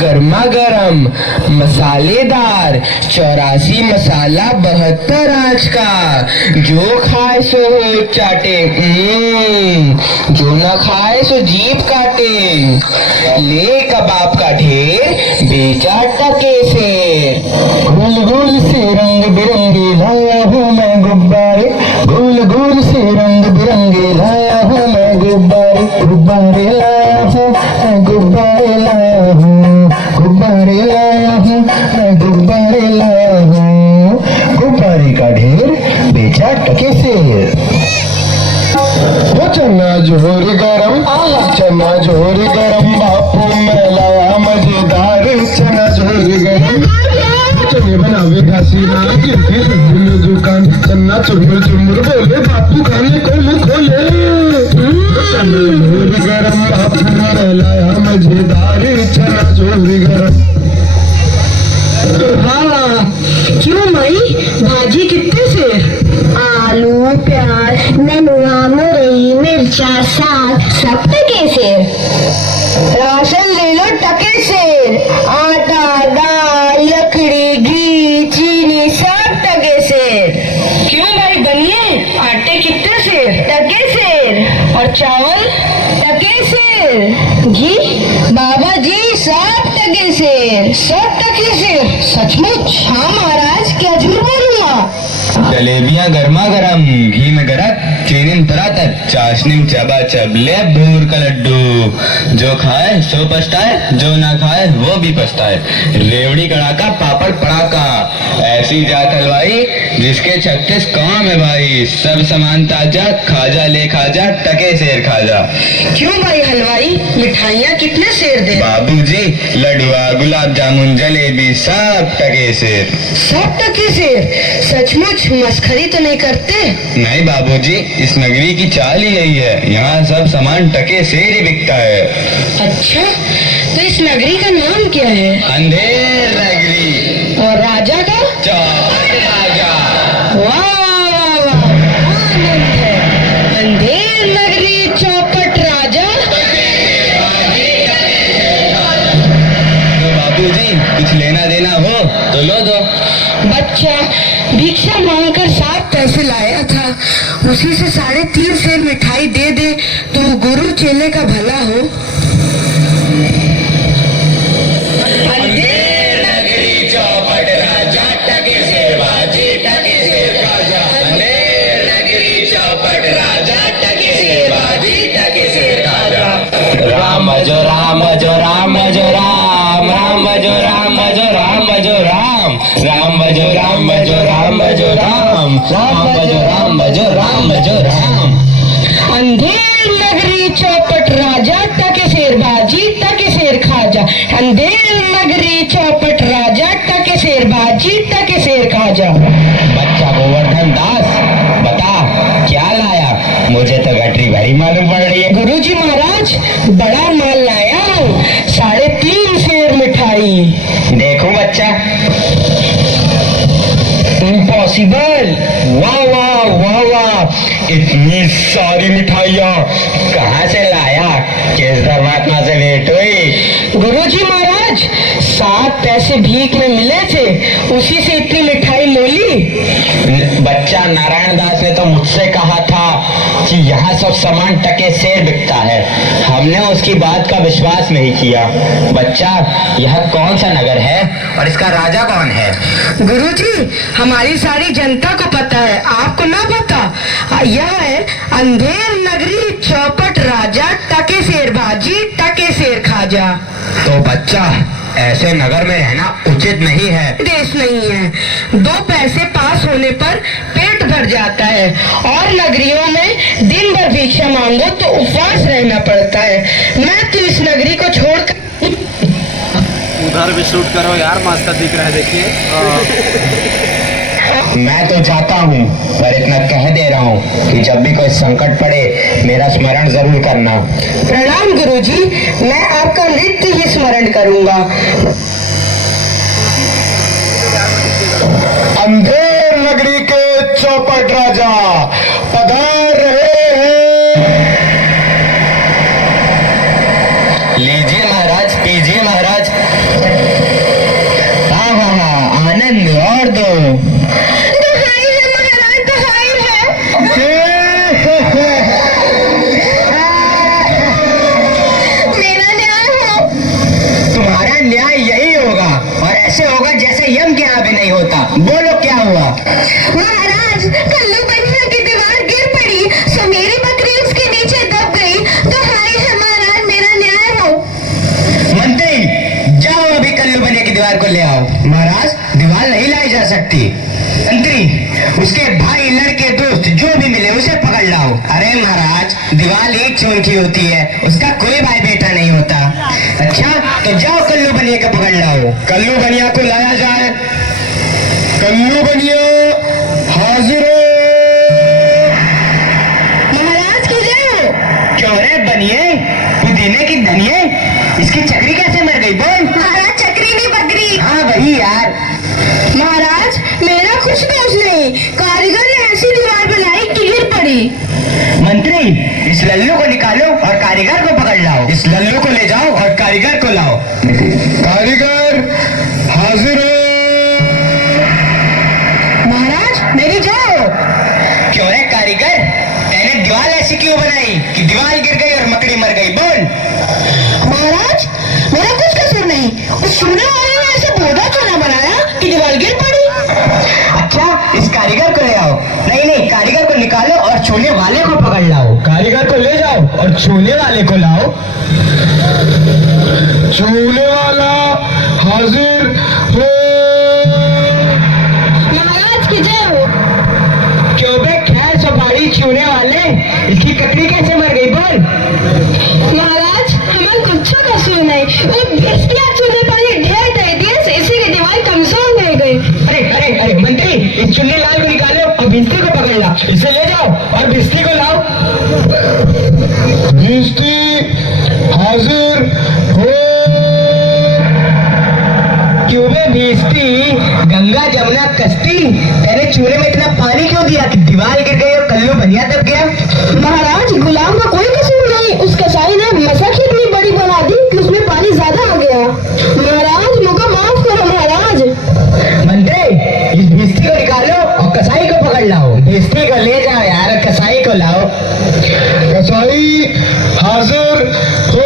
गर्मा गर्म मसालेदार 84 मसाला 72 आंच का। जो खाए सो चाटे, जो न खाए सो जीभ काटे। ले कबाब का ढेर बेचा टके से। गोल गोल से रंग बिरंगे लाया हूँ मैं गुब्बारे, गोल गोल से रंग बिरंगे लाया हूँ मैं गुब्बारे, गुब्बारे लाया हूँ मैं गुब्बारे लाया हूँ, गुब्बारे लाया हूँ मैं गुब्बारे लाया हूँ। गुब्बारे का ढेर बेचा टके से। वो चना जोरी गरम, चना जोरी गरम, बापू मैं लाया मजेदार चना जोरी गरम। चने बनावे घसीना गिरते सुन दुकान, चन्ना चुरमुर चुरमुर बोले बापू खाने को मुँह खोले। चना जोरी गरम, बापू मैं लाया मजेदार चना जोरी गरम। हाँ, क्यों माई भाजी कितने से? आलू प्याज नेनुआ मुरई मिर्चा साग सब टके से। राशन ले लो टके से। आटा दाल लकड़ी घी चीनी सब टके से। क्यों भाई बनिए आटे कितने से? टके से। और चावल टके से। घी बाबा जी सब टके से। सब टके से? सचमुच? हाँ महाराज, क्या झूठ बोलूंगा। जलेबियां गर्मा गर्म, घी में गरक, चीनी में तरातक, चाशनी में चबाचब, ले भूर का लड्डू। जो खाए सो पछताए, जो ना खाए वो भी पछताए। रेवड़ी कड़ाका पापड़ पड़ाका, ऐसी जात हलवाई जिसके 36 काम है भाई। सब सामान ताजा, खाजा ले खाजा, टके सेर खाजा। क्यों भाई हलवाई मिठाइयाँ कितने सेर दे? बाबूजी लडुआ गुलाब जामुन जलेबी सब टके सेर। सब टके सेर? सचमुच मस्खरी तो नहीं करते? नहीं बाबूजी, इस नगरी की चाल ही यही है, यहाँ सब सामान टके सेर ही बिकता है। अच्छा, तो इस नगरी का नाम क्या है? अंधेर नगरी। और राजा का? चौपट राजा। वाह वाह वाह, आनंद है। अंधेर नगरी चौपट राजा। तो बाबूजी कुछ लेना देना हो तो लो दो। बच्चा भिक्षा मांगकर 7 पैसे लाया था, उसी से 3.5 सेर मिठाई दे दे तो गुरु चेले का भला हो। अंधेर नगरी चौपट राजा, टके सेर बाजी, टके सेर खाजा। अंधेर नगरी चौपट राजा, टके सेर बाजी, टके सेर खाजा। राम भजो राम भजो राम भजो राम, राम भजो राम भजो राम भजो राम, राम भजो राम भजो राम भजो राम, राम भजो राम भजो राम भजो राम। अंधेर नगरी चौपट राजा, टके सेर बाजी, टके सेर खाजा। अंधेर नगरी चौपट राजा, टके सेर बाजी, टके सेर खाजा। बच्चा गोवर्धन दास बता क्या लाया? मुझे तो गठरी भरी मालूम पड़ रही है। गुरुजी महाराज बड़ा माल लाया हूँ, 3.5 सेर मिठाई। देखो बच्चा। इम्पॉसिबल। वाह वाह वाह वाह, इतनी सारी मिठाइयाँ कहाँ से लाया? किस धर्मात्मा से भेंट हुई? गुरुजी महाराज 7 पैसे भीख में मिले थे, उसी से इतनी मिठाई मोली। बच्चा नारायण दास ने तो मुझसे कहा था कि यहाँ सब सामान टके सेर बिकता है। हमने उसकी बात का विश्वास नहीं किया। बच्चा यह कौन सा नगर है और इसका राजा कौन है? गुरुजी हमारी सारी जनता को पता है, आपको ना पता? यह है अंधेर नगरी चौपट राजा, टके सेर बाजी, टके सेर खाजा। तो बच्चा ऐसे नगर में रहना उचित नहीं है। देश नहीं है। 2 पैसे पास होने पर पेट भर जाता है, और नगरियों में दिन भर भिक्षा मांगो तो उपवास रहना पड़ता है। मैं तो इस नगरी को छोड़कर उधर भी शूट करो यार, मस्त दिख रहा है देखिए। मैं तो चाहता हूँ, पर इतना कह दे रहा हूँ कि जब भी कोई संकट पड़े मेरा स्मरण जरूर करना। प्रणाम गुरुजी, मैं आपका नित्य ही स्मरण करूंगा। अंधेर नगरी के चौपट राजा पधार रहे हैं। लीजिए महाराज, पीजिए महाराज। ऐसे होगा जैसे यम के यहाँ भी नहीं होता। बोलो क्या हुआ? महाराज, कल्लू बनिया की दीवार गिर पड़ी, सो मेरी बकरी उसके नीचे दब गई। तो हाय है महाराज, मेरा न्याय हो। मंत्री, जाओ अभी कल्लू बनिया की दीवार को ले आओ। महाराज, दीवार नहीं लाई जा सकती। मंत्री, उसके भाई, लड़के, दोस्त जो भी मिले उसे पकड़ लाओ। अरे महाराज, दीवार एक चोर की होती है, उसका कोई भाई बेटा नहीं होता। अच्छा, तो जाओ कल्लू बनिया को पकड़ लाओ। कल्लू बनिया को लाया जाए। कल्लू बनिया हाजिर हो। महाराज की जय हो। क्यों रे बनिए, पुदीने की धनिए, इसकी चक्री कैसे मर गई? बोल। महाराज, चक्री नहीं बकरी। हाँ वही यार। महाराज, मेरा कुछ दोष नहीं, कारीगर ने ऐसी दीवार बनाई कि गिर पड़ी। मंत्री, इस लल्लू को निकालो और कारीगर को पकड़ लाओ। इस लल्लू को ले जाओ और कारीगर को लाओ। कारीगर हाजिर हो। महाराज, मेरी जय हो। क्यों रे कारीगर, तेने दीवार ऐसी क्यों बनाई कि दीवार गिर गई और मकड़ी मर गई? बोल। महाराज, मेरा कुछ कसूर नहीं, उस सुनने वाले ने ऐसे बोधा चूना बनाया कि दीवार गिर पड़ी। अच्छा, इस कारीगर को ले आओ। नहीं, कारीगर को निकालो और चूने वाले को पकड़ लाओ। कारीगर को ले जाओ और छूने वाले को लाओ। छूने वाला हाजिर हो। महाराज की जय हो। क्यों बे खैर सफारी छूने वाले, इसकी ककड़ी कैसे मर गई? बोल। महाराज, हमें कुछ कसूर नहीं, वो भिस्तिया चूने पानी ढेर दे दिए से इसी की दीवार कमजोर रह गई। अरे मंत्री, इस चुन्नी लाल को निकालो और भिस्ती को पकड़ लाओ। इसे ले जाओ और भिस्ती को लाओ। भिस्ती हाजिर हो। क्यों बे भिस्ती, गंगा जमुना कश्ती, तेरे चूल्हे में इतना पानी क्यों दिया कि दीवार गिर गई और कल्लू बनिया दब गया? महाराज, गुलाम का कोई कसूर नहीं, उस कसाई ने मसक ही इतनी बड़ी बना दी कि उसमें पानी ज्यादा आ गया। महाराज, मुझको माफ करो महाराज। मंत्री, इस भिस्ती को निकालो और कसाई को पकड़ लाओ। भिस्ती को ले जाओ यार, कसाई को लाओ। कसाई हाजिर हो।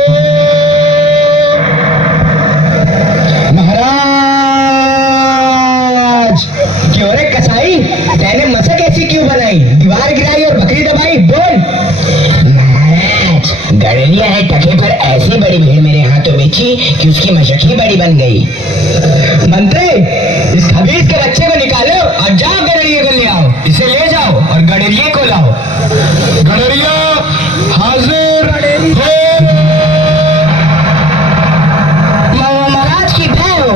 महाराज, क्यों रे कसाई, तेने मसक ऐसी क्यों बनाई? दीवार गिराई और बकरी दबाई? बोल। महाराज, गड़रिया है टके पर ऐसी बड़ी भीड़ मेरे हाथों बेची कि उसकी मशक ही बड़ी बन गई। मंत्री, इस खबीज के बच्चे को निकालो और जाओ गड़रिये को ले आओ। इसे ले जाओ और गड़रिये को लाओ। गडरिया हाजिर हो। महाराज की जय हो।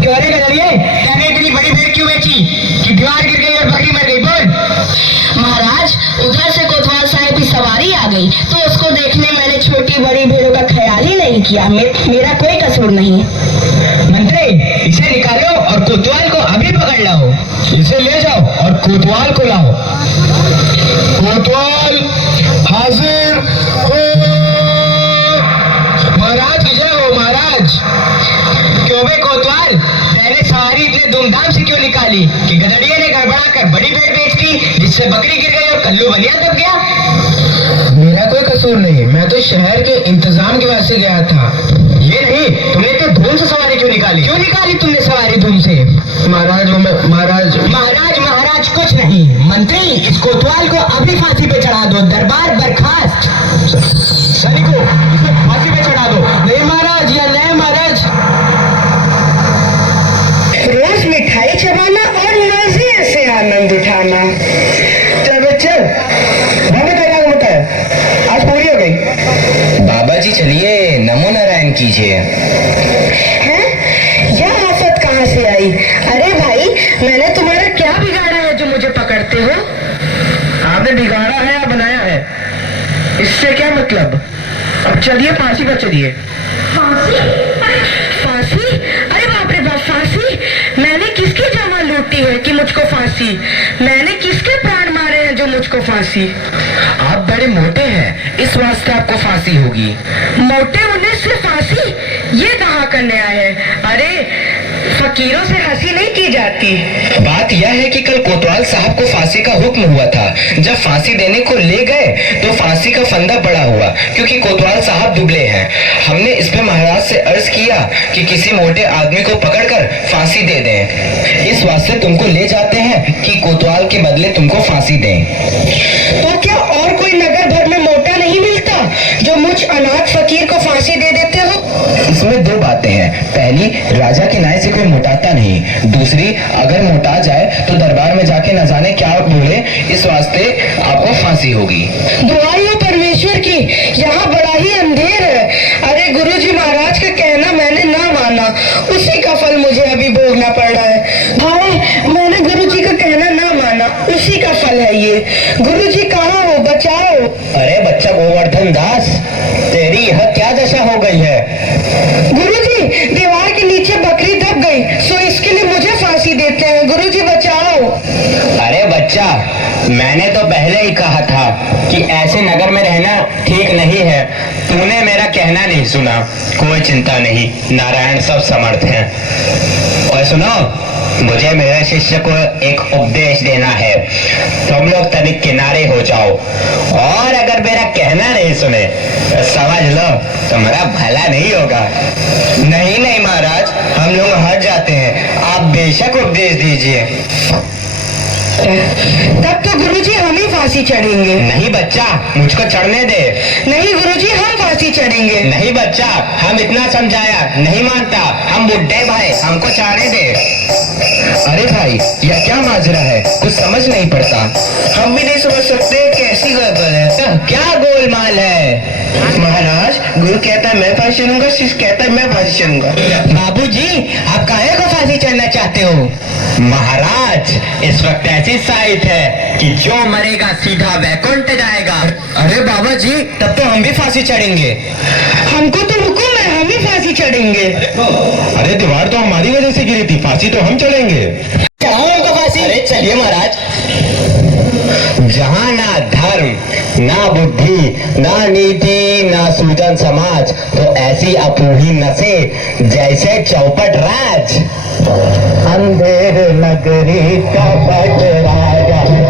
क्यों रे गड़रिये, तेने इतनी बड़ी भीड़ क्यों बेची कि दीवार गिर गई और बकरी मर गई? बोल। महाराज, उधर से कोतवाल साहब की सवारी आ गई तो उसको देखने मैंने छोटी बड़ी भीड़ों का ख्याल ही नहीं किया। मेरा कोई कसूर नहीं। मंत्री, इसे निकालो और कोतवाल को अभी पकड़ लाओ। इसे ले जाओ और कोतवाल को लाओ। कोतवाल हाजिर हो। महाराज विजय हो। महाराज, क्यों बे कोतवाल, तेने सवारी इतने धूमधाम से क्यों निकाली कि गदड़िये ने गड़बड़ा कर बड़ी भीड़ बेच दी, जिससे बकरी गिर गई और कल्लू बनिया दब गया? मेरा कोई कसूर नहीं, मैं तो शहर के इंतजाम के वास्ते गया था। ये नहीं, तुमने तो धूम से सवारी क्यों निकाली? क्यों निकाली तुमने सवारी धूम से? महाराज महाराज कुछ नहीं। मंत्री, इस कोतवाल को अभी फांसी पे चढ़ा दो। दरबार बर्खास्त। सैनिकों, इसे फांसी पे चढ़ा दो। नहीं महाराज, या नहीं महाराज। रोज मिठाई चबाना और मजे से आनंद उठाना। चल बच्चे, आज पूरी हो गई। बाबा जी चलिए, नमो नारायण कीजिए। हैं? यह आफत कहाँ से आई? अरे भाई, मैंने तुम्हारा क्या बिगाड़ा है जो मुझे पकड़ते हो? आपने बिगाड़ा है या बनाया है, इससे क्या मतलब? अब चलिए फांसी पर चलिए। फांसी? अरे बाप रे बाप, फांसी? मैंने किसकी जान लूटी है कि मुझको फांसी? मैंने किसके प्राण मारे हैं जो मुझको फांसी? आप बड़े मोटे हैं, इस वास्ते आपको फांसी होगी। मोटे होने से फांसी? ये कहाँ करने आए हैं? अरे फकीरों से हंसी नहीं की जाती। बात यह है कि कल कोतवाल साहब को फांसी का हुक्म हुआ था। जब फांसी देने को ले गए तो फांसी का फंदा बड़ा हुआ, क्योंकि कोतवाल साहब दुबले हैं। हमने इस पे महाराज से अर्ज किया कि किसी मोटे आदमी को पकड़कर फांसी दे दें। इस वास्ते तुमको ले जाते हैं कि कोतवाल के बदले तुमको फांसी दें। तो क्या और कोई नगर भर में मोटा नहीं मिलता जो मुझ अनाथ फकीर को फांसी दे देते हो? इसमें दो बातें हैं। पहली, राजा के न्याय से कोई मोटाता नहीं। दूसरी, अगर मोटा जाए तो दरबार में जाके न जाने क्या बोले, इस वास्ते आपको फांसी होगी। दुआई हो परमेश्वर की, यहाँ बड़ा ही अंधेर है। अरे गुरुजी महाराज का कहना मैंने ना माना, उसी का फल मुझे अभी भोगना पड़ रहा है। भाई मैंने गुरुजी का कहना ना माना, उसी का फल है ये। गुरुजी कहाँ हो, बचाओ। अरे बच्चा गोवर्धन दास, तेरी यह क्या दशा हो गई है? गुरुजी दीवार के नीचे बकरी दब गई, सो इसके लिए मुझे फांसी देते हैं। गुरुजी बचाओ। अरे बच्चा, मैंने तो पहले ही कहा था कि ऐसे नगर में रहना ठीक नहीं है। तूने मेरा कहना नहीं सुना। कोई चिंता नहीं, नारायण सब समर्थ हैं। और सुनो, मुझे मेरे शिष्य को एक उपदेश देना है। तुम लोग तनिक किनारे हो जाओ, और अगर मेरा कहना नहीं सुने तो समझ लो तुम्हारा भला नहीं होगा। नहीं नहीं महाराज, हम लोग हट जाते हैं, आप बेशक उपदेश दीजिए। तब तो गुरुजी हम ही फांसी चढ़ेंगे। नहीं बच्चा, मुझको चढ़ने दे। नहीं गुरुजी हम फांसी चढ़ेंगे। नहीं बच्चा, हम इतना समझाया, नहीं मानता। हम बुड्ढे भाई, हमको चढ़ने दे। अरे भाई, यह क्या माजरा है? कुछ समझ नहीं पड़ता। हम भी नहीं समझ सकते कैसी गड़बड़ है। क्या गोलमाल है? महाराज, गुरु कहता है मैं फांसी चढ़ूंगा, शिष्य कहता है मैं फांसी चढ़ूंगा। बाबूजी, आप काहे को फांसी चढ़ना चाहते हो? महाराज, इस वक्त ऐसी साइट है कि जो मरेगा सीधा वैकुंठ जाएगा। अरे बाबा जी, तब तो हम भी फांसी चढ़ेंगे। हमको तो हुक्म है, हम ही फांसी चढ़ेंगे। अरे दीवार तो हमारी वजह से गिरी थी, फांसी तो हम चढ़ेंगे। चढ़ाओ हमको फांसी। अरे चलिए महाराज। जहाँ ना धर्म, ना बुद्धि, ना नीति, ना सूजन समाज, तो ऐसी अपूही नसें जैसे चौपट राज। अंधेर नगरी चौपट राजा।